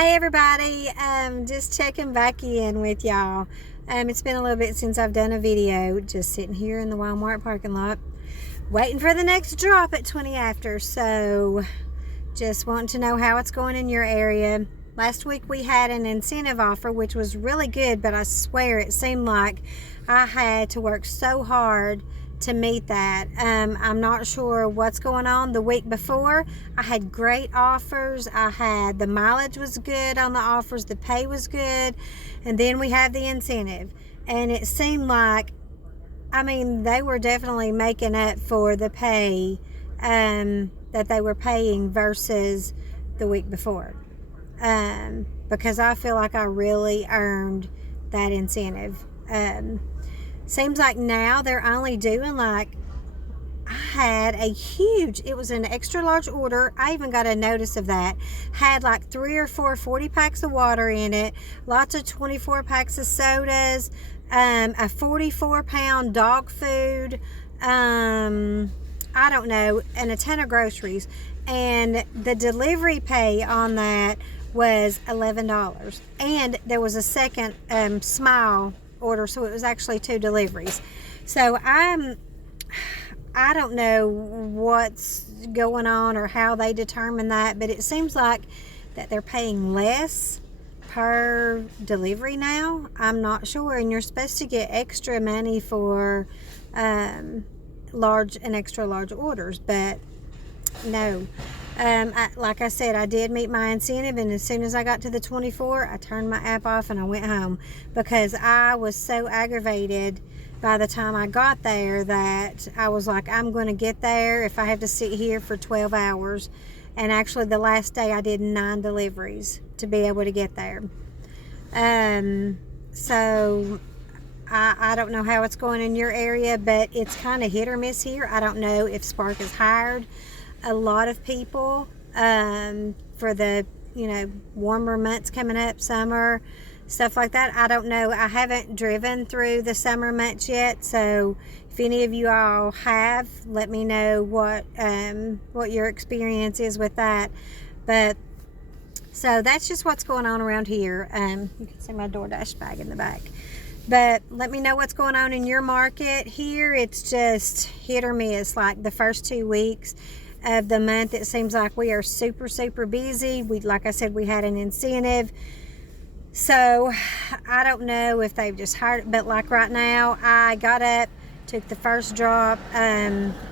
Hey everybody, just checking back in with y'all. It's been a little bit since I've done a video, just sitting here in the Walmart parking lot waiting for the next drop at 20 after. So just wanting to know how it's going in your area. Last week we had an incentive offer which was really good, but I swear it seemed like I had to work so hard to meet that. I'm not sure what's going on. The week before I had great offers. The mileage was good on the offers, the pay was good, and then we have the incentive, and it seemed like, they were definitely making up for the pay that they were paying versus the week before, because I feel like I really earned that incentive. Seems like now they're only doing like, I had a huge, it was an extra large order. I even got a notice of that. Had like 3 or 4 40 packs of water in it, lots of 24 packs of sodas, a 44-pound dog food, I don't know, and a ton of groceries. And the delivery pay on that was $11. And there was a second Smile order, so it was actually 2 deliveries. So I don't know what's going on or how they determine that, but it seems like that they're paying less per delivery now. I'm not sure, and you're supposed to get extra money for large and extra large orders, but no. Like I said, I did meet my incentive, and as soon as I got to the 24, I turned my app off and I went home because I was so aggravated by the time I got there that I was like, I'm going to get there if I have to sit here for 12 hours. And actually the last day I did 9 deliveries to be able to get there. So I don't know how it's going in your area, but it's kind of hit or miss here. I don't know if Spark has hired a lot of people for the warmer months coming up, summer, stuff like that. I don't know. I haven't driven through the summer months yet, so if any of you all have, let me know what your experience is with that. But so that's just what's going on around here. You can see my DoorDash bag in the back. But let me know what's going on in your market. Here it's just hit or miss. Like the first 2 weeks of the month, it seems like we are super busy. Like I said, we had an incentive, so I don't know if they've just hired it. But like right now, I got up, took the first drop,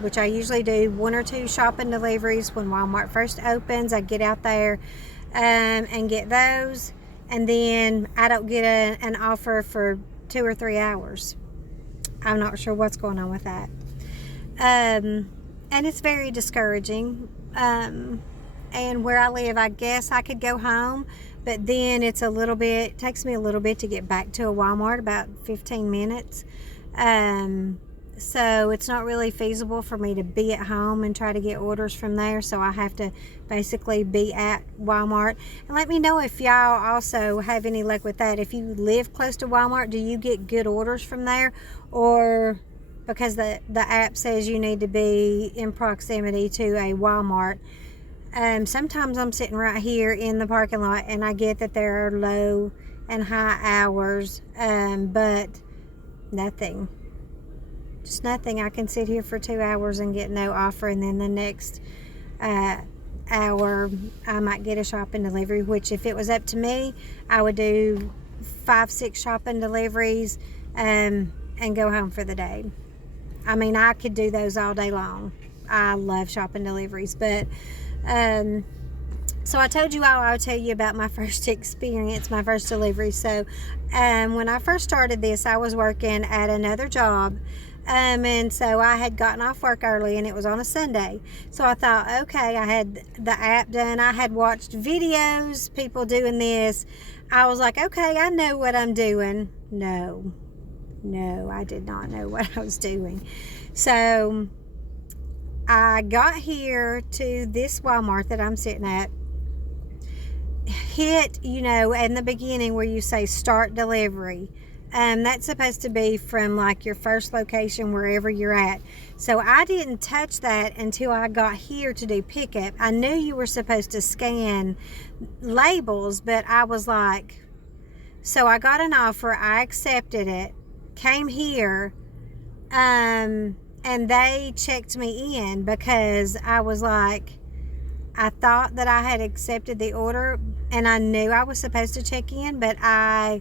which I usually do 1 or 2 shopping deliveries when Walmart first opens. I get out there and get those, and then I don't get an offer for 2 or 3 hours. I'm not sure what's going on with that. And it's very discouraging. And where I live, I guess I could go home, but then it takes me a little bit to get back to a Walmart, about 15 minutes. So it's not really feasible for me to be at home and try to get orders from there. So I have to basically be at Walmart. And let me know if y'all also have any luck with that. If you live close to Walmart, do you get good orders from there? Or because the app says you need to be in proximity to a Walmart. Sometimes I'm sitting right here in the parking lot and I get that there are low and high hours, but nothing. Just nothing. I can sit here for 2 hours and get no offer, and then the next hour I might get a shopping delivery, which if it was up to me, I would do 5-6 shopping deliveries and go home for the day. I could do those all day long. I love shopping deliveries. But so I told you all I would tell you about my first experience, my first delivery. So when I first started this, I was working at another job, and so I had gotten off work early, and it was on a Sunday. So I thought, okay, I had the app done. I had watched videos, people doing this. I was like, okay, I know what I'm doing. No, I did not know what I was doing. So I got here to this Walmart that I'm sitting at, hit, in the beginning where you say start delivery. That's supposed to be from like your first location, wherever you're at. So I didn't touch that until I got here to do pickup. I knew you were supposed to scan labels, but I was like, so I got an offer, I accepted it, came here, and they checked me in because I was like, I thought that I had accepted the order and I knew I was supposed to check in, but I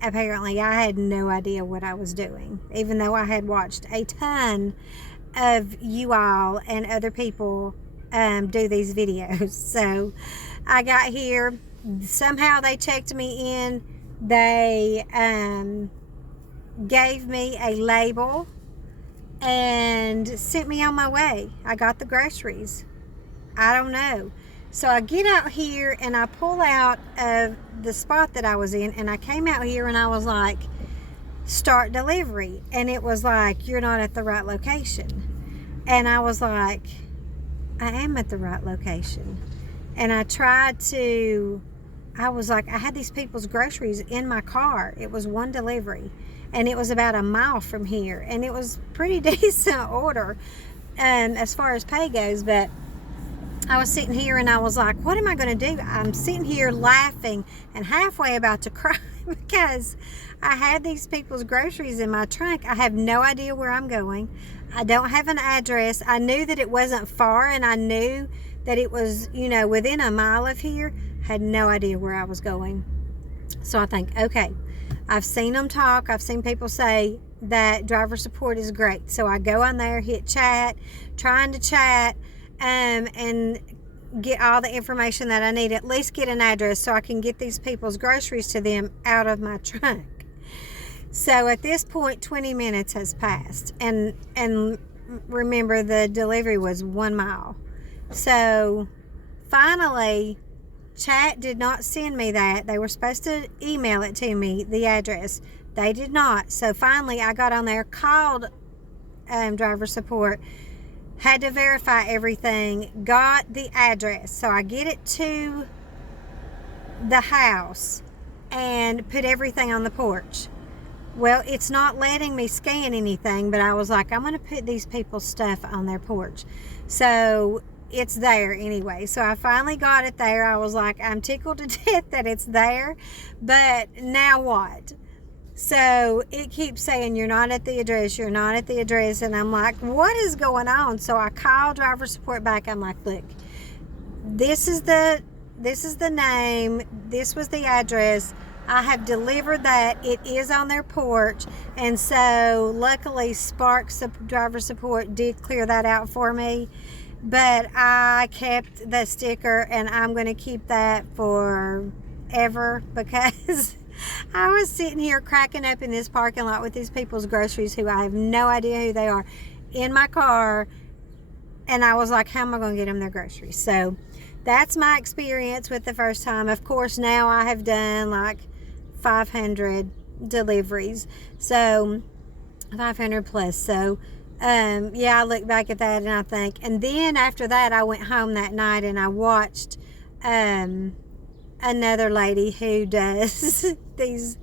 apparently I had no idea what I was doing, even though I had watched a ton of you all and other people do these videos. So I got here, somehow they checked me in, they gave me a label and sent me on my way. I got the groceries. I don't know. So I get out here and I pull out of the spot that I was in, and I came out here and I was like, start delivery. And it was like, you're not at the right location. And I was like, I am at the right location. And I tried to, I was like, I had these people's groceries in my car. It was one delivery. And it was about a mile from here. And it was pretty decent order as far as pay goes. But I was sitting here and I was like, what am I going to do? I'm sitting here laughing and halfway about to cry because I had these people's groceries in my trunk. I have no idea where I'm going. I don't have an address. I knew that it wasn't far, and I knew that it was, you know, within a mile of here. Had no idea where I was going. So I think, okay, I've seen them talk. I've seen people say that driver support is great. So I go on there, hit chat, trying to chat, and get all the information that I need, at least get an address so I can get these people's groceries to them out of my trunk. So at this point, 20 minutes has passed, and remember, the delivery was 1 mile. So finally, chat did not send me that. They were supposed to email it to me, the address. They did not. So finally I got on there, called driver support, had to verify everything, got the address. So I get it to the house and put everything on the porch. Well, it's not letting me scan anything, but I was like, I'm going to put these people's stuff on their porch. So it's there anyway. So I finally got it there. I was like, I'm tickled to death that it's there, but now what? So it keeps saying, you're not at the address, you're not at the address. And I'm like, what is going on? So I call driver support back. I'm like, look, this is the name. This was the address. I have delivered that. It is on their porch. And so luckily Sparks driver support did clear that out for me. But I kept the sticker, and I'm going to keep that forever because I was sitting here cracking up in this parking lot with these people's groceries who I have no idea who they are in my car. And I was like, how am I going to get them their groceries? So that's my experience with the first time. Of course, now I have done like 500 deliveries. So 500 plus. So yeah, I look back at that and I think, and then after that I went home that night and I watched another lady who does these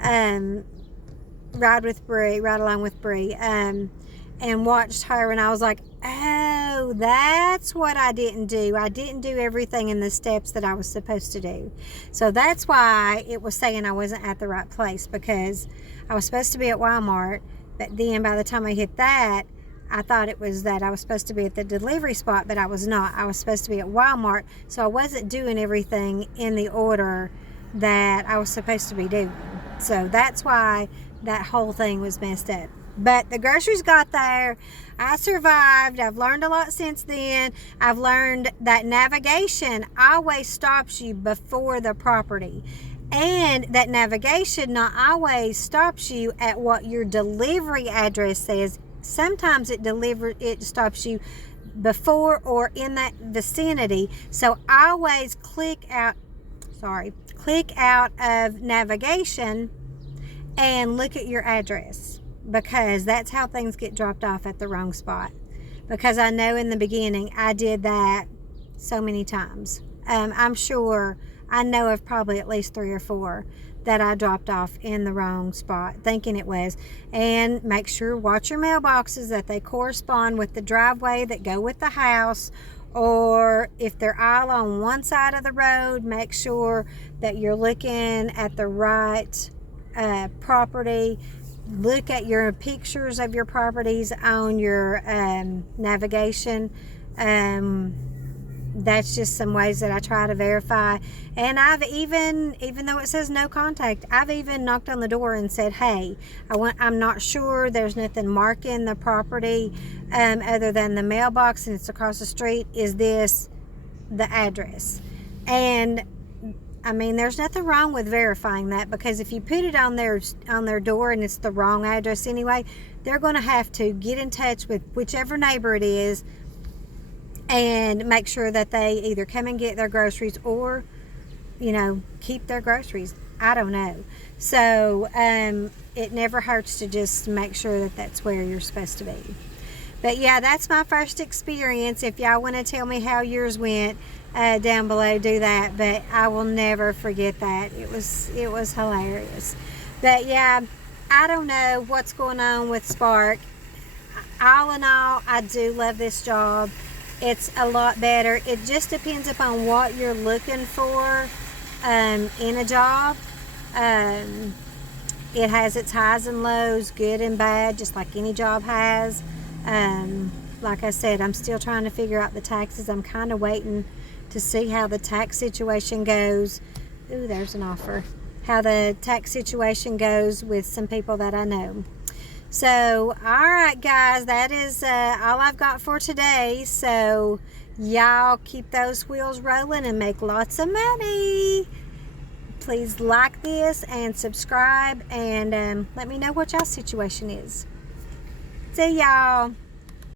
ride along with Bree, and watched her, and I was like, oh, that's what I didn't do. I didn't do everything in the steps that I was supposed to do. So that's why it was saying I wasn't at the right place, because I was supposed to be at Walmart, but then by the time I hit that, I thought it was that I was supposed to be at the delivery spot, but I was not. I was supposed to be at Walmart, so I wasn't doing everything in the order that I was supposed to be doing. So that's why that whole thing was messed up. But the groceries got there. I survived. I've learned a lot since then. I've learned that navigation always stops you before the property. And that navigation not always stops you at what your delivery address says. Sometimes it stops you before or in that vicinity. So always click out of navigation and look at your address, because that's how things get dropped off at the wrong spot. Because I know in the beginning I did that so many times. I'm sure I know of probably at least 3 or 4 that I dropped off in the wrong spot, thinking it was. And make sure, watch your mailboxes, that they correspond with the driveway that go with the house, or if they're all on one side of the road, make sure that you're looking at the right property. Look at your pictures of your properties on your navigation. That's just some ways that I try to verify. And I've even though it says no contact, I've even knocked on the door and said, hey, I'm not sure, there's nothing marking the property other than the mailbox and it's across the street. Is this the address? And I mean, there's nothing wrong with verifying that, because if you put it on their door and it's the wrong address anyway, they're going to have to get in touch with whichever neighbor it is and make sure that they either come and get their groceries or, you know, keep their groceries. I don't know. So it never hurts to just make sure that that's where you're supposed to be. But yeah, that's my first experience. If y'all want to tell me how yours went, down below, do that. But I will never forget that. It was hilarious. But yeah, I don't know what's going on with Spark. All in all, I do love this job. It's a lot better. It just depends upon what you're looking for in a job. It has its highs and lows, good and bad, just like any job has. Like I said, I'm still trying to figure out the taxes. I'm kind of waiting to see how the tax situation goes. Ooh, there's an offer. How the tax situation goes with some people that I know. So, all right, guys, that is all I've got for today. So, y'all keep those wheels rolling and make lots of money. Please like this and subscribe, and let me know what y'all's situation is. See y'all.